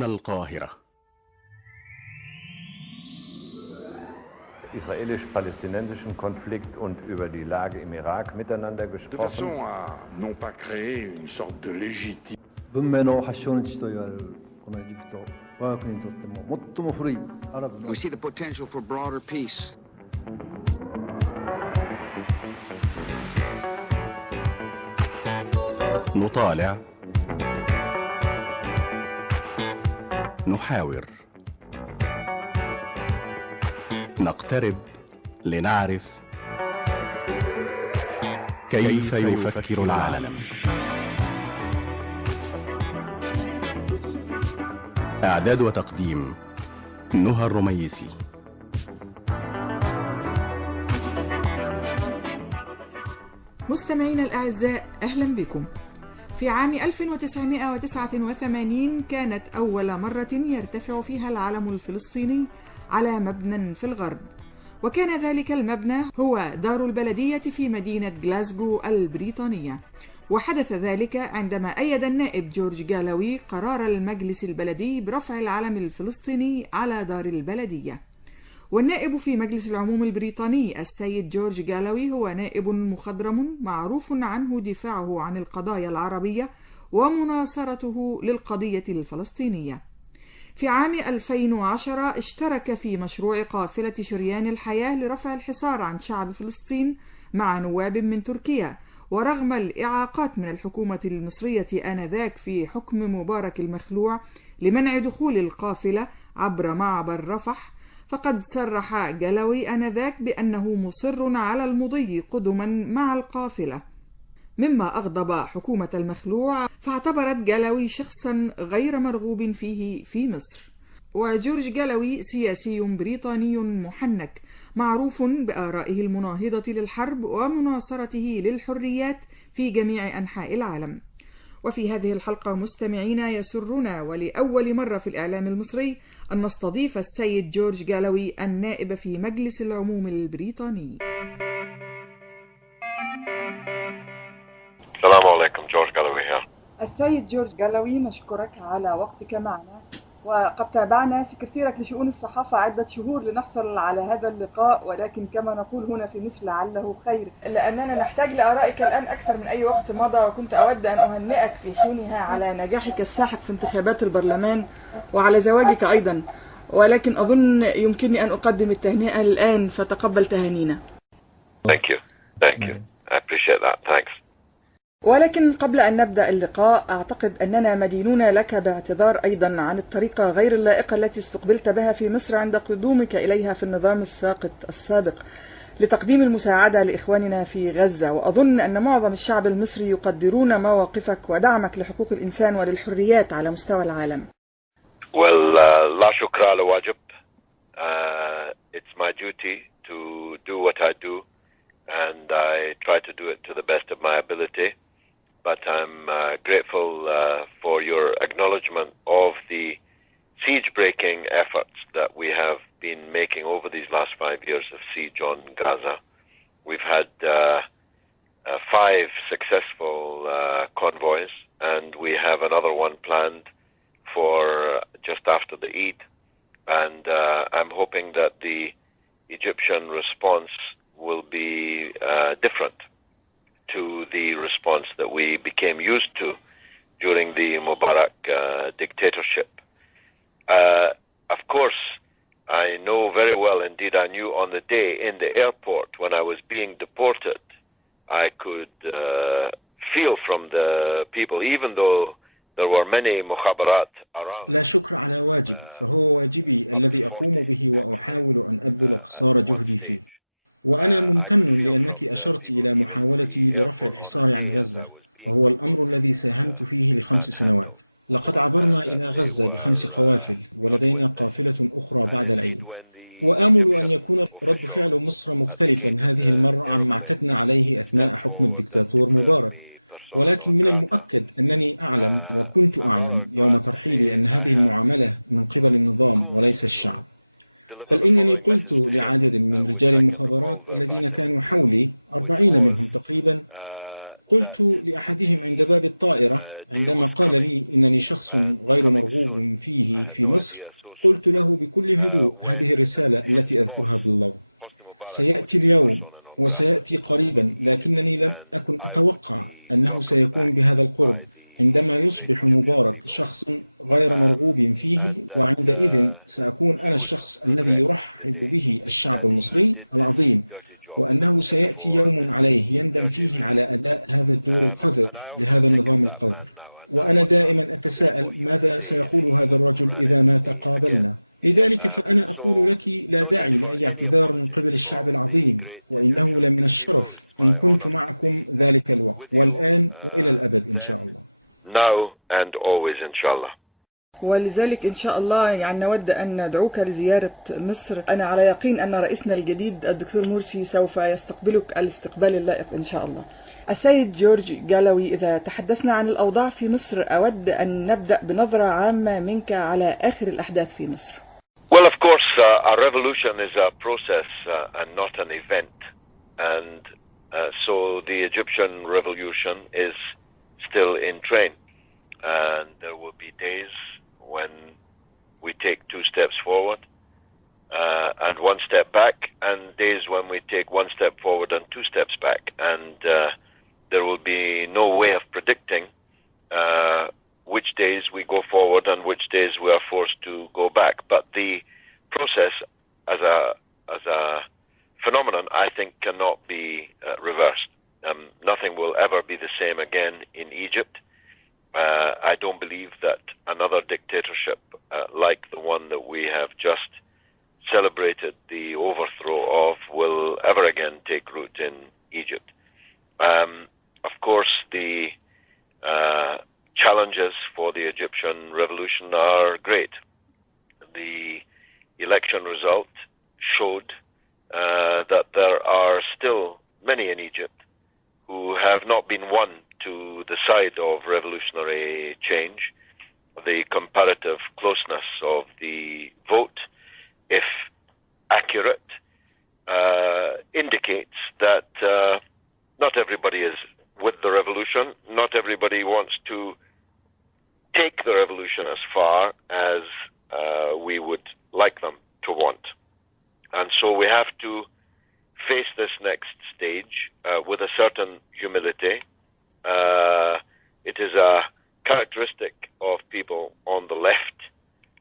هنا القاهرة. israelisch-palästinensischen Konflikt und über die Lage im Irak miteinander gesprochen. De façon à non pas créer une sorte de légitimité. We see the potential for broader peace. نطالع، نحاور، نقترب لنعرف كيف يفكر العالم. إعداد وتقديم نوها الرميسي. مستمعينا الأعزاء، أهلا بكم. في عام 1989 كانت أول مرة يرتفع فيها العلم الفلسطيني على مبنى في الغرب، وكان ذلك المبنى هو دار البلدية في مدينة غلاسغو البريطانية. وحدث ذلك عندما أيد النائب جورج جالواى قرار المجلس البلدي برفع العلم الفلسطيني على دار البلدية. والنائب في مجلس العموم البريطاني السيد جورج جالواى هو نائب مخضرم معروف عنه دفاعه عن القضايا العربية ومناصرته للقضية الفلسطينية. في عام 2010 اشترك في مشروع قافلة شريان الحياة لرفع الحصار عن شعب فلسطين مع نواب من تركيا، ورغم الإعاقات من الحكومة المصرية آنذاك في حكم مبارك المخلوع لمنع دخول القافلة عبر معبر رفح، فقد صرح جالواى آنذاك بأنه مصر على المضي قدما مع القافلة، مما أغضب حكومة المخلوع، فاعتبرت جالواى شخصا غير مرغوب فيه في مصر. وجورج جالواى سياسي بريطاني محنك معروف بآرائه المناهضة للحرب ومناصرته للحريات في جميع أنحاء العالم. وفي هذه الحلقة مستمعينا يسرنا ولأول مرة في الإعلام المصري أن نستضيف السيد جورج جالواى النائب في مجلس العموم البريطاني. السلام عليكم، جورج جالواى هنا. السيد جورج جالواى، نشكرك على وقتك معنا، وقد تابعنا سكرتيرك لشؤون الصحافة عدة شهور لنحصل على هذا اللقاء، ولكن كما نقول هنا في مصر لعله خير، لأننا نحتاج لآرائك الآن أكثر من أي وقت مضى، وكنت أود أن أهنئك في حينها على نجاحك الساحق في انتخابات البرلمان وعلى زواجك أيضا، ولكن أظن يمكنني أن أقدم التهنئة الآن، فتقبل تهانينا. Thank you. I appreciate that. Thanks. ولكن قبل أن نبدأ اللقاء أعتقد أننا مدينون لك باعتذار أيضا عن الطريقة غير اللائقة التي استقبلت بها في مصر عند قدومك إليها في النظام الساقط السابق لتقديم المساعدة لإخواننا في غزة. وأظن أن معظم الشعب المصري يقدرون مواقفك ودعمك لحقوق الإنسان وللحريات على مستوى العالم. لا شكر على واجب. It's my duty to do what I do, and I try to do it to the best of my ability. But I'm grateful for your acknowledgement of the siege-breaking efforts that we have been making over these last 5 years of siege on Gaza. We've had 5 successful convoys, and we have another one planned for just after the Eid. And I'm hoping that the Egyptian response will be different to the response that we became used to during the Mubarak dictatorship. Of course, I know very well, indeed I knew on the day in the airport when I was being deported, I could feel from the people, even though there were many mukhabarat around. لا شكر على واجب، فهو واجبي الذي أقوم به وأحاول أن أبذل قصارى جهدي فيه. وأنا ممتن لأنك أشرت إلى محاولتي لرفع الحصار عن غزة، وهو الأمر الذي ساهمت فيه ل5 سنوات. لقد عبرنا إلى غزة ب5 قوافل، ولدينا قافلة أخرى بعد العيد. وآمل أن يكون رد فعل مصر مختلفا هذه المرة عما اعتدنا عليه أثناء حكم الدكتاتور مبارك. ولكن من المؤكد أنني أعلم وكنت أعلم يوم ترحيلي أن هذه المعاملة من قبل النظام وليس الشعب. بل إنني قلت لعدد من رجال المخابرات الذين كانوا حولي 40 منهم تقريبا قلت لأحدهم عند باب الطائرة عندما قال لي إنني شخص غير مرغوب فيه في مصر، قلت له بكل هدوء هذه الرسالة التي أذكرها باللفظ. سيأتي اليوم وسيأتي قريبا، لكنني لم أكن أتوقع أنه سيكون بهذا القرب عندما يصبح مبارك شخصا غير مرغوب فيه، وعندئذ سأكون أنا الشخص الذي يرحب به الشعب المصري العظيم، وأنه سيأتي يوم عليه يندم فيه على أداء هذا الدور القذر لهذا النظام القذر. وأنا دائما أتساءل ماذا سيقول هذا الرجل إذا ما تقابلنا. لذلك فأنا أقول لك لا داعي لأي اعتذار من قبل الشعب العظيم، وإنه لمن الشرف أن كنت معكم ذلك الوقت، والآن وإلى الأبد إن شاء الله. Now and always إن شاء الله. ولذلك إن شاء الله يعني نود أن ندعوك لزيارة مصر. أنا على يقين أن رئيسنا الجديد الدكتور مرسي سوف يستقبلك الاستقبال اللائق إن شاء الله. السيد جورج جالواى، إذا تحدثنا عن الأوضاع في مصر أود أن نبدأ بنظرة عامة منك على آخر الأحداث في مصر. Well, of course, a revolution is a process and not an event. And so the Egyptian revolution is still in train. And there will be days when we take 2 steps forward and 1 step back, and days when we take 1 step forward and 2 steps back. And there will be no way of predicting which days we go forward and which days we are forced to go back. But the process as a phenomenon, I think, cannot be reversed. Nothing will ever be the same again in Egypt. I don't believe that another dictatorship like the one that we have just celebrated the overthrow of will ever again take root in Egypt. Of course, the challenges for the Egyptian revolution are great. The election result showed that there are still many in Egypt who have not been won to the side of revolutionary change. The comparative closeness of the vote, if accurate, indicates that not everybody is with the revolution. Not everybody wants to take the revolution as far as we would like them to want. And so we have to face this next stage with a certain humility. It is a characteristic of people on the left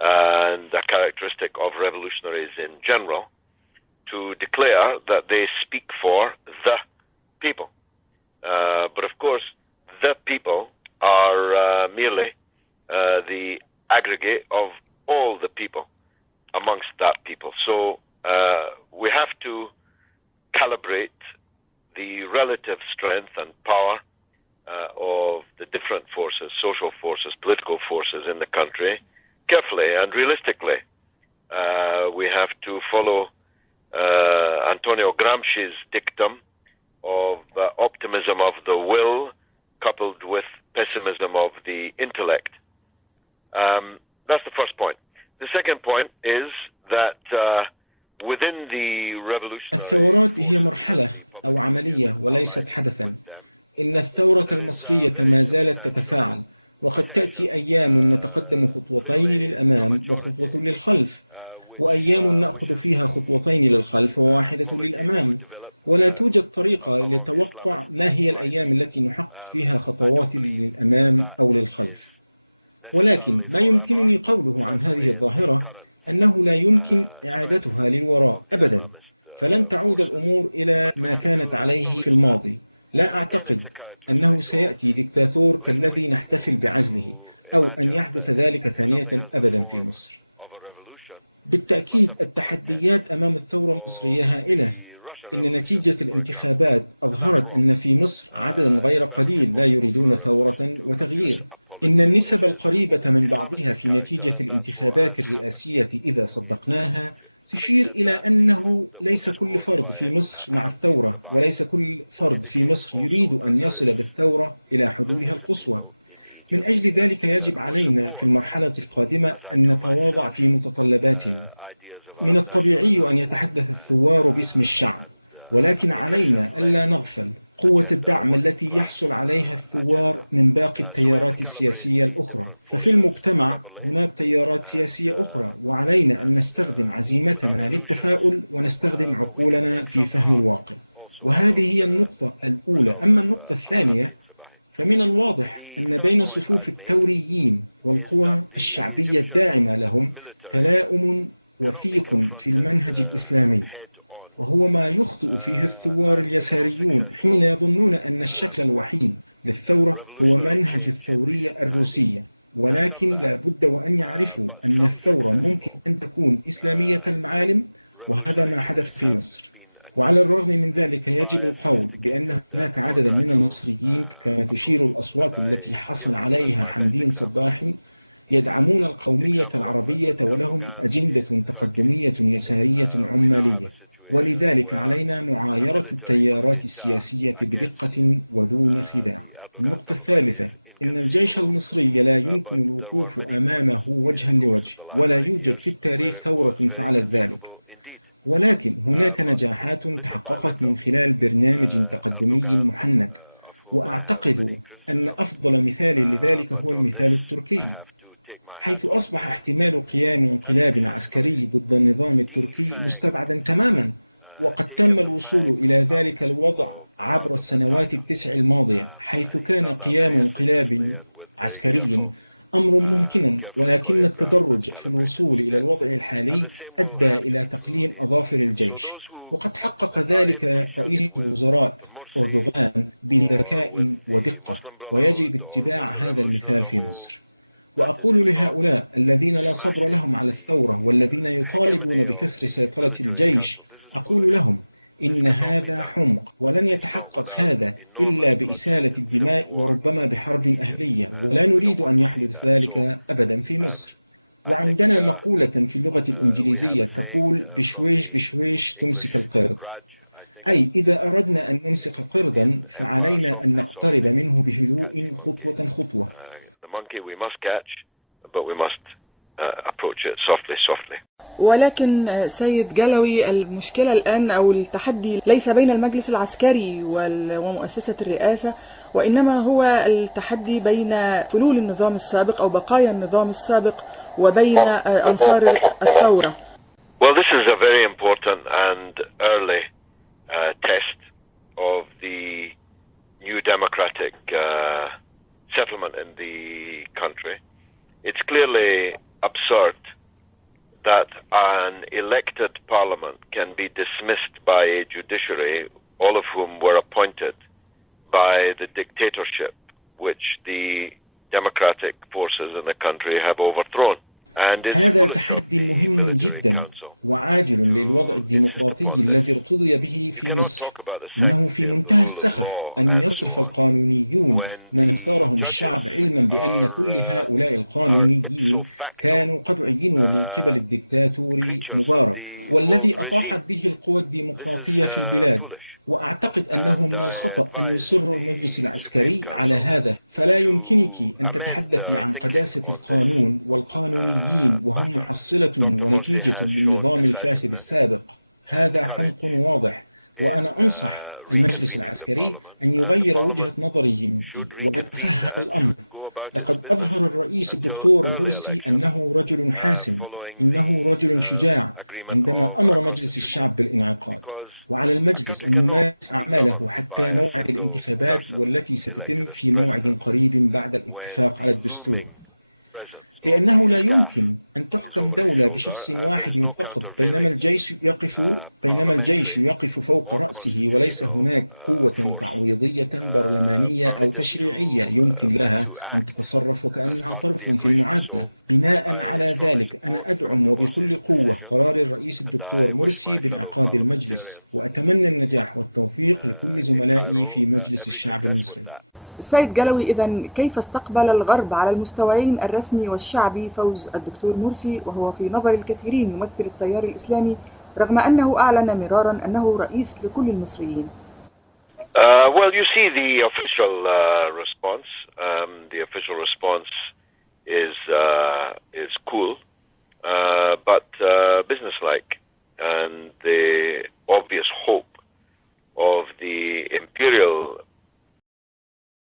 and a characteristic of revolutionaries in general to declare that they speak for the people. But of course, the people are merely the aggregate of all the people amongst that people. So we have to calibrate the relative strength and power of the different forces, social forces, political forces in the country carefully and realistically. We have to follow Antonio Gramsci's dictum of optimism of the will coupled with pessimism of the intellect. That's the first point. The second point is that within the revolutionary... الثورات هي مرحلة أو عملية وليست حدثا. إن الثورة المصرية ما زالت تتفاعل، وقد تأتي أيام نتقدم خطوتين للأمام وخطوة للخلف، وأيام نأخذ فيها خطوتين للخلف وواحدة للأمام، ولا توجد طريقة لتوقع ما هي الأيام التي نحقق فيها خطوات للأمام أو للخلف. ولكن ما يمكنني قوله عن هذه الظاهرة أنه لا يمكن إعادتها للوراء أبدا، فلن تعود الأمور إلى ما كانت عليه في الماضي. لا أعتقد أنه سيأتي ديكتاتور كالذي نحتفل بعزله أو أن يحدث ذلك ثانية أبدا في مصر. بالتأكيد التحديات أمام الثورة المصرية هائلة. إن نتيجة الانتخابات أظهرت أن في مصر عددا غير قليل لا يريدون ثورة وتغيير. إن النسب القريبة من بعضها في نتيجة الانتخابات الرئاسية إذا صدقناها تشير إلى أنه ليس كل فرد في مصر مع الثورة، وليس كل فرد في مصر يريد أن يصل بالثورة إلى حدودها القصوى. من أجل ذلك يجب علينا في المرحلة القادمة أن نتواضع في متطلباتنا. من الطبيعي أن يتحدث الثوار باسم الشعب، ولكن علينا ألا نغفل قوة الدعم التي يحصل عليها الثوار من باقي التيارات السياسية الأخرى. ففي المجتمع هناك تيارات سياسية أخرى، وعلينا أن نستخدم عزيمتنا للتفاؤل ونستخدم عقولنا في فهم الواقع. وهذه هي النقطة الأولى. أما النقطة الثانية، فمن الواضح أن بين صفوف الثوريين والقوى الشعبية الداعمة لهم تلاؤم وثيق في المنهج الإسلامي، وهو ما يخطئ فيه الثوار اليساريون حين يظنون أن الشكل الوحيد للثورة هو منهج الثورية الروسية. ولكن لا بد وأن يعرفوا أن الثورة ممكن أن تكون إسلامية المعالم، وهذا ما حدث في مصر. وعلى الرغم من ذلك يجب القول بأن هناك عددا من المصريين كما تشير الأصوات التي حصل عليها حمدين صباحي يدعمون القومية العربية ولهم أجندة تقدمية يسارية عمالية. ولذلك علينا معايرة التيارات السياسية بدقة ودون خداع. النقطة الثالثة، إن الجيش المصري لا يمكن الوقوف أمامه وجها لوجه، ولا يوجد في التاريخ ثورة فعلت ذلك. ولكن هناك نجاحات تحققت من خلال برنامج تقدمي محنك، وأعتقد أن أفضل مثال لذلك هو المثال التركي، حيث أصبح احتمال قيام انقلاب عسكري ضد النظام التركي مستبعدا تماما، وقد تم الوصول إلى ذلك الوضع عبر السنوات التسع الماضية، حيث كان قيام انقلاب عسكري أمر ممكنا، ولكن التدرج في الوصول إلى الوضع الحالي أدى إلى تقليم أظافر الجيش، وقد حقق ذلك رئيس الوزراء أردوغان بذكاء ودقة، ويجب اتباع هذا المثال في مصر. وأقول لهؤلاء الذين لا صبر لهم على الثورة والذين يطالبون بكسر سيطرة الجيش، أقول لهم إن هذا حمق، ولن يتحقق هذا إلا بإسالة الدماء وربما بحرب أهلية، ولا نريد أن يحدث ذلك أبدا في مصر. وعندنا مقولة في اللغة الإنجليزية تقول بشويش بشويش تمسك القرد، أي إذا أردنا أن نمسك قردا فعلينا أن نقترب منه بهدوء خطوة خطوة. ولكن سيد جالواي، المشكلة الآن أو التحدي ليس بين المجلس العسكري ومؤسسة الرئاسة، وإنما هو التحدي بين فلول النظام السابق أو بقايا النظام السابق وبين أنصار الثورة. Well, this is a very important and early test of the new democratic settlement in the country. It's clearly absurd that an elected parliament can be dismissed by a judiciary, all of whom were appointed by the dictatorship which the democratic forces in the country have overthrown. هذا تحدي مهم جدا وعاجل للوضع الديمقراطي الذي ارتضي به في مصر. إنه في منتهى السخف أن يصرف القانونيون من اختارهم الشعب علما بأن كل هؤلاء القانونيين كانوا قد عينوا من قبل الدكتاتور مبارك، والذي أطاحت به القوى الديمقراطية في البلاد. وأعتقد أنه من الخطأ أن يصر المجلس العسكري على هذا، فلا يمكنك أن تتحدثي عن قداسة القانون والقانونيين وهم محصلة ونتيجة للنظام الفاسد السابق. هذا حمق واضح، وأنا أنصح المجلس العسكري أن يغير وجهة نظره ويتفهم الأمر. لقد أظهر الرئيس الدكتور مرسي أنه رجل حاسم، إنه رجل شجاع عندما أمر مجلس الشعب بالانعقاد، وعلى المجلس أن يمارس أعماله حتى موعد الانتخابات والتي ستتم في موعد قريب بعد الاتفاق على الدستور، لأنه لا يمكن أن تحكم دولة بشخص واحد فقط بينما الجيش يقف فوق رأسه، وليس هناك قوة تعويضية برلمانية أو تشريعية يمكن لها أن تتصرف وكأنها طرف في المعادلة. بناء على ذلك أنا أدعم وبكل قوة قرار الرئيس الدكتور مرسي بانعقاد المجلس، وأتمنى النجاح والتوفيق لكل زملائي في مجلس الشعب المصري. سيد جالواي، إذن كيف استقبل الغرب على المستويين الرسمي والشعبي فوز الدكتور مرسي، وهو في نظر الكثيرين يمثل التيار الإسلامي، رغم أنه أعلن مرارا أنه رئيس لكل المصريين؟ Well, you see the official response. The official response is cool, but businesslike, and the obvious hope of the imperial